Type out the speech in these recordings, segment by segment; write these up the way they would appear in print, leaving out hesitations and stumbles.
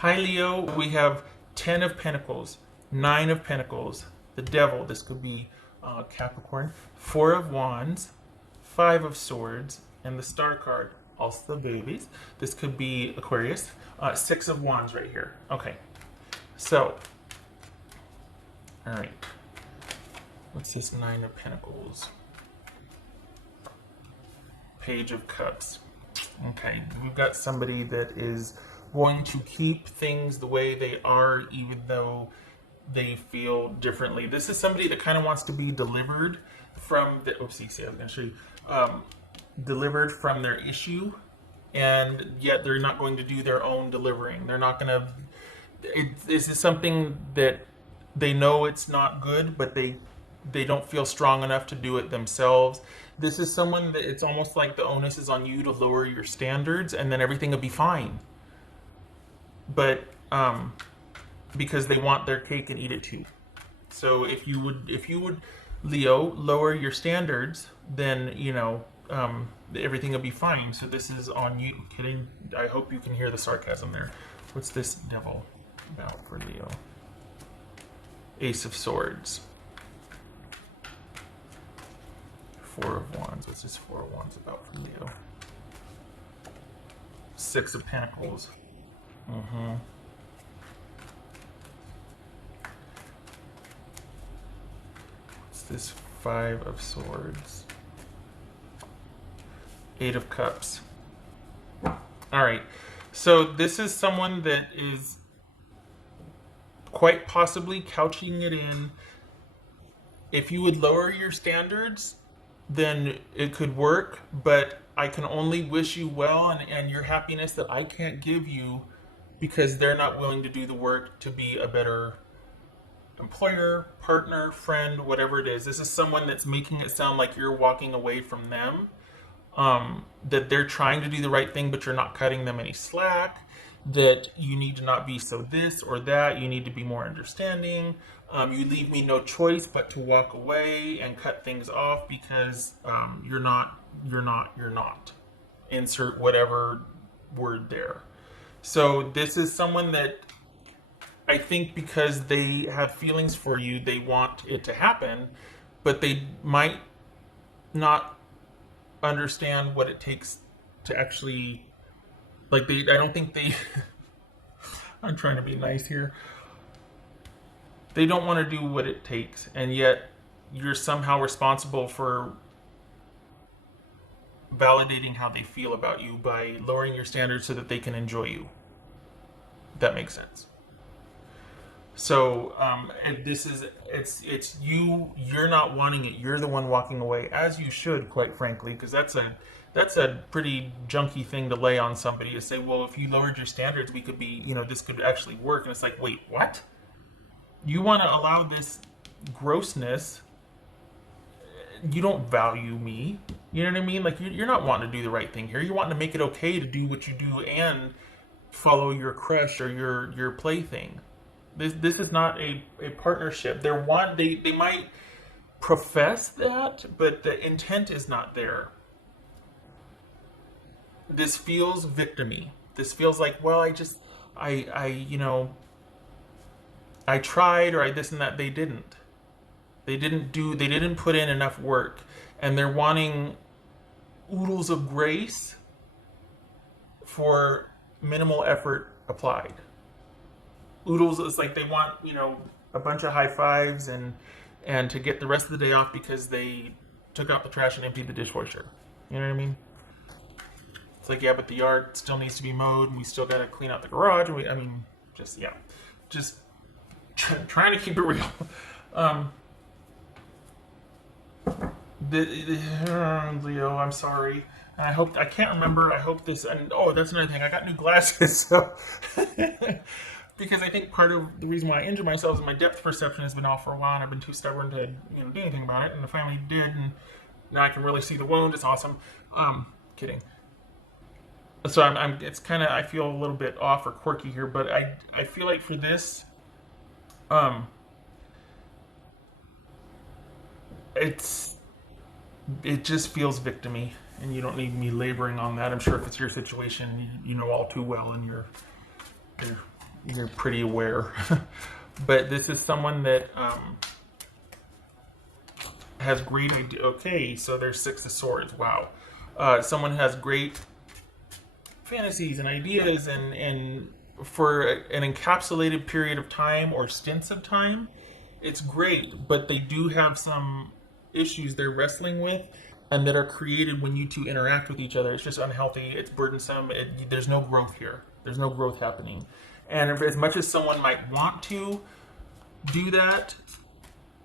Hi Leo, we have 10 of Pentacles, 9 of Pentacles, the Devil, this could be Capricorn, 4 of Wands, 5 of Swords, and the Star card, also the babies. This could be Aquarius, 6 of Wands right here. Okay, so, alright, what's this 9 of Pentacles? Page of Cups. Okay, we've got somebody that is going to keep things the way they are even though they feel differently. This is somebody that kind of wants to be delivered from the, oopsie, I was going to show you, delivered from their issue, and yet they're not going to do their own delivering. They're not going to, this is something that they know it's not good, but they don't feel strong enough to do it themselves. This is someone that it's almost like the onus is on you to lower your standards and then everything will be fine. But because they want their cake and eat it too. So if you would, Leo, lower your standards, then you know everything will be fine. So this is on you. Kidding. I hope you can hear the sarcasm there. What's this Devil about for Leo? Ace of Swords. 4 of Wands. What's this 4 of Wands about for Leo? 6 of Pentacles. What's this 5 of Swords? 8 of Cups. Alright, so this is someone that is quite possibly couching it in. If you would lower your standards, then it could work, but I can only wish you well and your happiness that I can't give you because they're not willing to do the work to be a better employer, partner, friend, whatever it is. This is someone that's making it sound like you're walking away from them, that they're trying to do the right thing, but you're not cutting them any slack, that you need to not be so this or that, you need to be more understanding. You leave me no choice but to walk away and cut things off because you're not. Insert whatever word there. So this is someone that I think because they have feelings for you, they want it to happen, but they might not understand what it takes to actually, like, I don't think they, I'm trying to be nice here. They don't want to do what it takes, and yet you're somehow responsible for validating how they feel about you by lowering your standards so that they can enjoy you. If that makes sense. So and this is it's you're not wanting it. You're the one walking away, as you should, quite frankly, because that's a pretty junky thing to lay on somebody to say, well, if you lowered your standards, we could be, this could actually work. And it's like, wait, what? You want to allow this grossness? You don't value me. You know what I mean? Like, you're not wanting to do the right thing here. You're wanting to make it okay to do what you do and follow your crush or your plaything. This is not a partnership. They might profess that, but the intent is not there. This feels victim-y. This feels like, well, I tried, or I this and that. They didn't. They didn't put in enough work, and they're wanting oodles of grace for minimal effort applied. Oodles is like they want, a bunch of high fives and to get the rest of the day off because they took out the trash and emptied the dishwasher. You know what I mean? It's like, yeah, but the yard still needs to be mowed and we still got to clean out the garage. And just trying to keep it real. Leo, I'm sorry. And I can't remember. I hope this, and that's another thing. I got new glasses, so because I think part of the reason why I injured myself is my depth perception has been off for a while, and I've been too stubborn to do anything about it. And I finally did, and now I can really see the wound. It's awesome. Kidding. So it's kind of, I feel a little bit off or quirky here, but I feel like for this, it just feels victim-y, and you don't need me laboring on that. I'm sure if it's your situation, you know all too well, and you're you're pretty aware. But this is someone that has great idea. Okay, so there's Six of Swords. Wow. Someone has great fantasies and ideas, and for an encapsulated period of time or stints of time, it's great, but they do have some issues they're wrestling with and that are created when you two interact with each other. It's just unhealthy, it's burdensome, there's no growth here. There's no growth happening. And as much as someone might want to do that,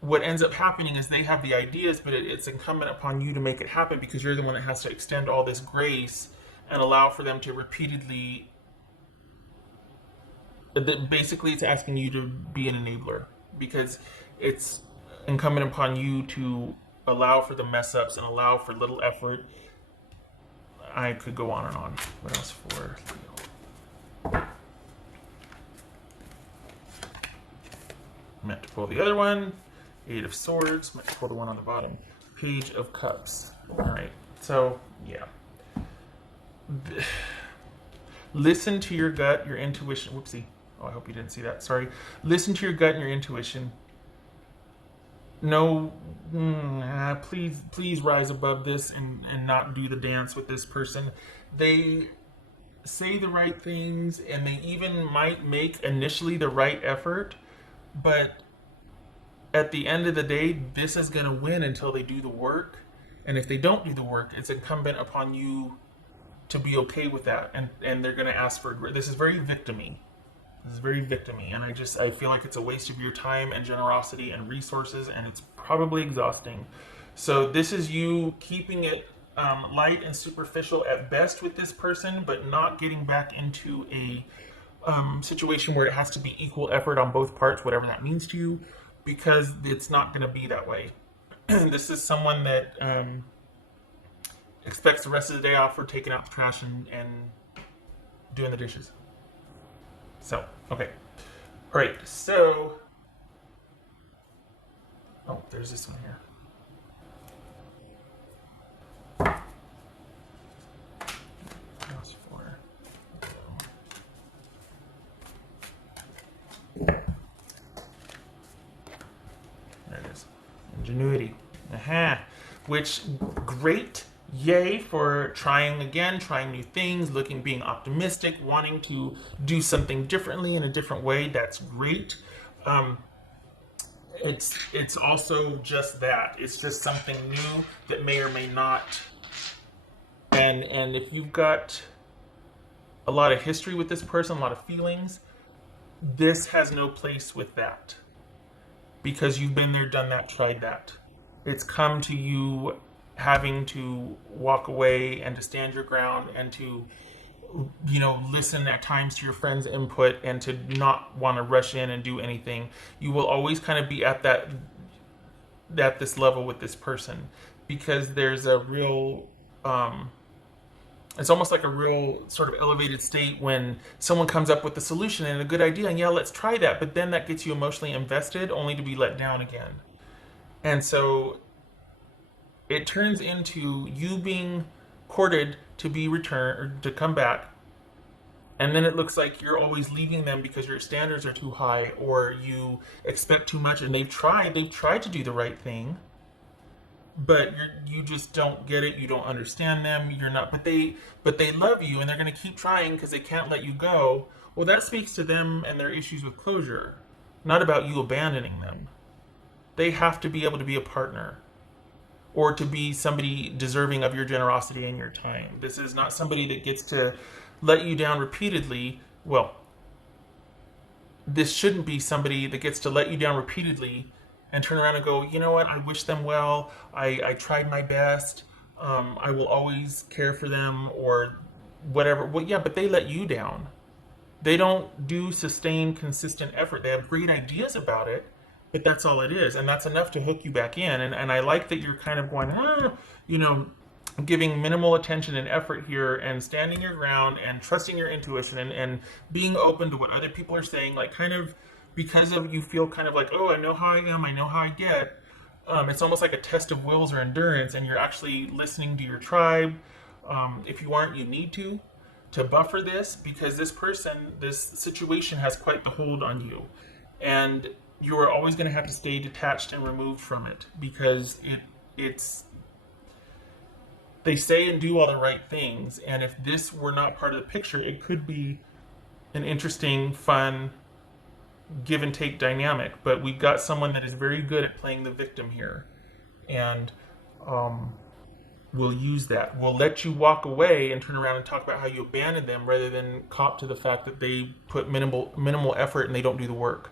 what ends up happening is they have the ideas, but it's incumbent upon you to make it happen because you're the one that has to extend all this grace and allow for them to repeatedly. Basically, it's asking you to be an enabler because it's incumbent upon you to allow for the mess ups and allow for little effort. I could go on and on. What else for Leo? Meant to pull the other one. Eight of Swords. Meant to pull the one on the bottom. Page of Cups. All right. So yeah. Listen to your gut, your intuition. Whoopsie. Oh, I hope you didn't see that. Sorry. Listen to your gut and your intuition. No, please rise above this and not do the dance with this person. They say the right things and they even might make initially the right effort, but at the end of the day, this is going to win until they do the work. And if they don't do the work, it's incumbent upon you to be okay with that. And they're going to ask for, this is very victim-y. This is very victim-y. And I feel like it's a waste of your time and generosity and resources, and it's probably exhausting. So this is you keeping it light and superficial at best with this person, but not getting back into a situation where it has to be equal effort on both parts, whatever that means to you, because it's not going to be that way. This is someone that expects the rest of the day off for taking out the trash and doing the dishes. So, okay. All right, so... Oh, there's this one here. There it is. Ingenuity. Aha. Which, great. Yay for trying again, trying new things, being optimistic, wanting to do something differently in a different way. That's great. It's also just that. It's just something new that may or may not. And if you've got a lot of history with this person, a lot of feelings, this has no place with that. Because you've been there, done that, tried that. It's come to you having to walk away and to stand your ground and to, listen at times to your friends' input and to not want to rush in and do anything. You will always kind of be at this level with this person because there's a real, it's almost like a real sort of elevated state when someone comes up with a solution and a good idea and yeah, let's try that. But then that gets you emotionally invested only to be let down again. And so it turns into you being courted to be returned or to come back. And then it looks like you're always leaving them because your standards are too high or you expect too much and they've tried to do the right thing, but you just don't get it. You don't understand them. You're not, but they love you and they're going to keep trying because they can't let you go. Well, that speaks to them and their issues with closure, not about you abandoning them. They have to be able to be a partner or to be somebody deserving of your generosity and your time. This is not somebody that gets to let you down repeatedly. Well, this shouldn't be somebody that gets to let you down repeatedly and turn around and go, you know what, I wish them well, I tried my best, I will always care for them, or whatever. Well, yeah, but they let you down. They don't do sustained, consistent effort. They have great ideas about it, but that's all it is, and that's enough to hook you back in. And I like that you're kind of going, giving minimal attention and effort here and standing your ground and trusting your intuition and being open to what other people are saying, like kind of because of you feel kind of like, oh, I know how I am, I know how I get. It's almost like a test of wills or endurance, and you're actually listening to your tribe. If you aren't, you need to to buffer this, because this person, this situation has quite the hold on you. And you are always going to have to stay detached and removed from it, because it's they say and do all the right things, and if this were not part of the picture, it could be an interesting, fun, give and take dynamic. But we've got someone that is very good at playing the victim here, and we'll use that. We'll let you walk away and turn around and talk about how you abandoned them, rather than cop to the fact that they put minimal effort and they don't do the work.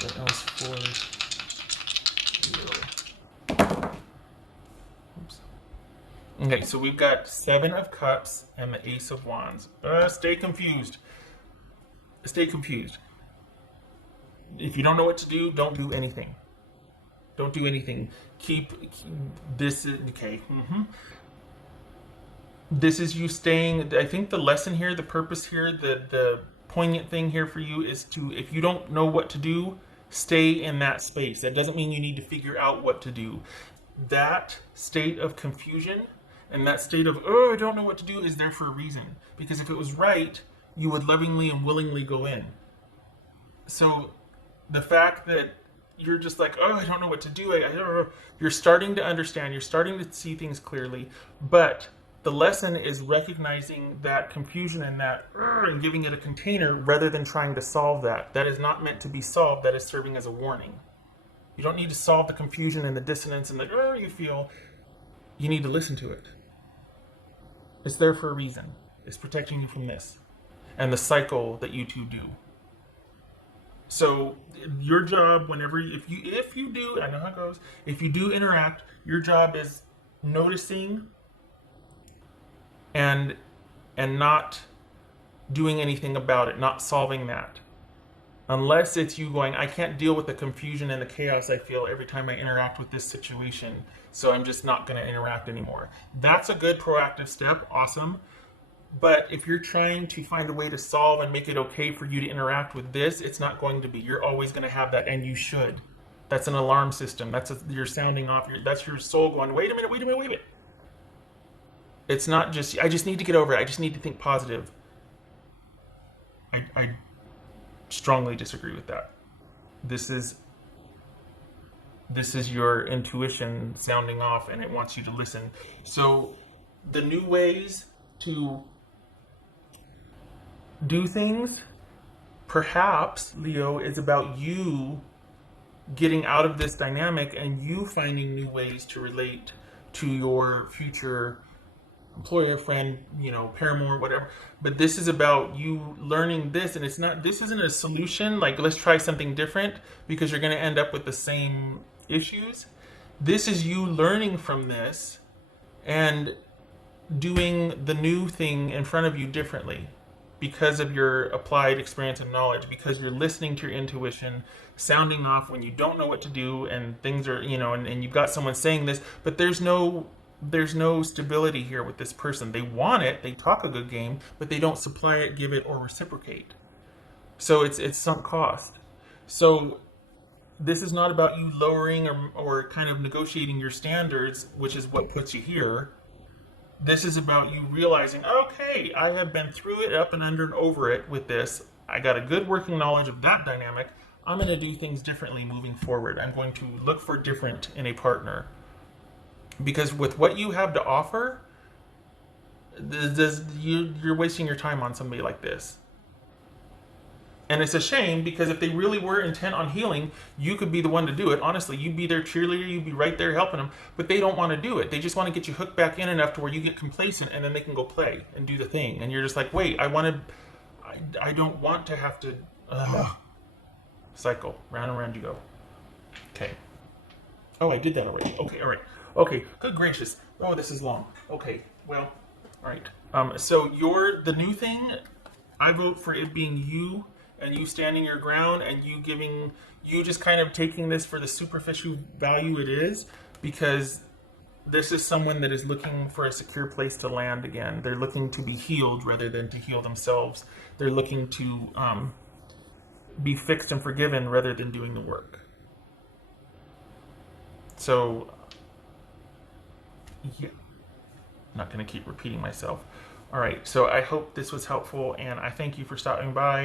What else for Leo? Oops. Okay, so we've got 7 of Cups and the Ace of Wands. Stay confused. Stay confused. If you don't know what to do, don't do anything. Don't do anything. Keep this. Okay. This is you staying. I think the lesson here, the purpose here, the poignant thing here for you is to, if you don't know what to do, stay in that space. That doesn't mean you need to figure out what to do. That state of confusion and that state of, oh, I don't know what to do, is there for a reason. Because if it was right, you would lovingly and willingly go in. So the fact that you're just like, oh, I don't know what to do, you're starting to understand, you're starting to see things clearly, but the lesson is recognizing that confusion and that and giving it a container rather than trying to solve that. That is not meant to be solved. That is serving as a warning. You don't need to solve the confusion and the dissonance and the you feel. You need to listen to it. It's there for a reason. It's protecting you from this and the cycle that you two do. So your job, whenever, if you do, I know how it goes, if you do interact, your job is noticing and not doing anything about it, not solving that. Unless it's you going, I can't deal with the confusion and the chaos I feel every time I interact with this situation, so I'm just not going to interact anymore. That's a good proactive step, awesome. But if you're trying to find a way to solve and make it okay for you to interact with this, it's not going to be. You're always going to have that, and you should. That's an alarm system. You're sounding off. That's your soul going, wait a minute. It's not just, I just need to get over it. I just need to think positive. I strongly disagree with that. This is your intuition sounding off, and it wants you to listen. So the new ways to do things, perhaps, Leo, is about you getting out of this dynamic and you finding new ways to relate to your future employer, friend, paramour, whatever. But this is about you learning this, and this isn't a solution, like let's try something different because you're going to end up with the same issues. This is you learning from this and doing the new thing in front of you differently because of your applied experience and knowledge, because you're listening to your intuition, sounding off when you don't know what to do, and things are, and you've got someone saying this, but there's no stability here with this person. They want it, they talk a good game, but they don't supply it, give it, or reciprocate. So it's sunk cost. So this is not about you lowering or kind of negotiating your standards, which is what puts you here. This is about you realizing, okay, I have been through it, up and under and over it with this. I got a good working knowledge of that dynamic. I'm going to do things differently moving forward. I'm going to look for different in a partner. Because with what you have to offer, you're wasting your time on somebody like this. And it's a shame, because if they really were intent on healing, you could be the one to do it. Honestly, you'd be their cheerleader, you'd be right there helping them, but they don't want to do it. They just want to get you hooked back in enough to where you get complacent, and then they can go play and do the thing. And you're just like, wait, I don't want to have to cycle. Round and round you go. Okay. Oh, I did that already. Okay, all right. Okay, good gracious. Oh, this is long. Okay, well, all right. So the new thing, I vote for it being you, and you standing your ground, and you just kind of taking this for the superficial value it is, because this is someone that is looking for a secure place to land again. They're looking to be healed rather than to heal themselves. They're looking to be fixed and forgiven rather than doing the work. So, yeah. I'm not going to keep repeating myself. All right, so I hope this was helpful, and I thank you for stopping by.